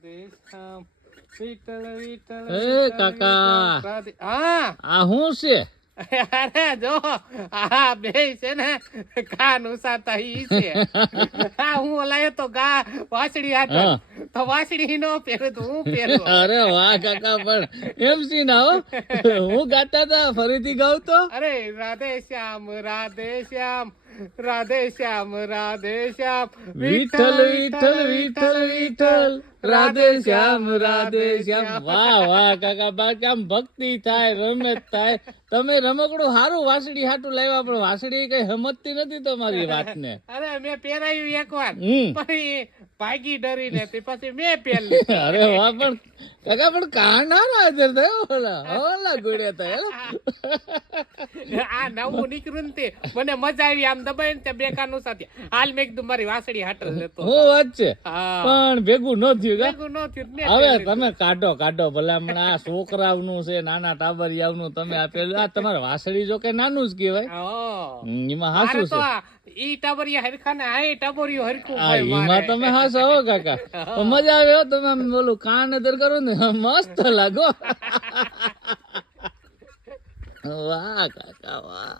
રાધેશ્યામ વિઠ્ઠલ વિઠ્ઠલ એ કાકા હા આ શું છે? અરે જો આ બે છે ને કાન ઉસાતા ઈ છે હા હું લાયો તો ગા વાસળી હાટો તો વાસળી નો પહેરું તો હું પહેરું અરે વાહ કાકા, પણ એમ સી ના હો, હું ગાતા હતા ફરીથી ગાવ તો. અરે રાધે શ્યામ રાધે શ્યામ રાધે શ્યામ રાધે શ્યામ વિઠ્ઠલ વિઠ્ઠલ વિઠ્ઠલ વિઠ્ઠલ રાધે શ્યામ રાધે શ્યામ. વાહ વાહ કાકા, બાકી આમ ભક્તિ થાય, રમત થાય. તમે રમકડું હારું વાસળી હાટું લાવ્યા, પણ વાસળી કઈ સમજતી નથી તમારી વાતને. અરે મેં પહેરાયું એકવાર હમ પણ ઈ ભાગી ડરીને તે પછી મેં પહેરી અરે વાહ, પણ કાકા પણ કાના હાજર થયો, ઓલા ઓલા ગુડ્યા થયા. આ નવું નીકળ્યું ને તે મને મજા આવી, આમ દબાઈ ને બે કાનું સાથે હાલ મેં કીધું મારી વાસળી હાટલ લેતો હું વાત છે, હા પણ ભેગું ન થયું કા? ભેગું ન થયું ને હવે તમે કાઢો કાઢો ભલે, હમણાં આ છોકરાઓનું છે, નાના ટાબરિયાઓનું તમે આપેલું. આ તમારે વાસળી જો કે નાનું જ કહેવાય, એમાં હાસું છે. ઈ ટાબરિયા હરખા ને આ ટાબરિયો હરખું હા, હોય એમાં મારે. તમે હાસો હો કાકા, પણ મજા આવે હો. તમે આમ બોલું કાન અદર કરો ને મસ્ત લાગો. વાહ કાકા વાહ.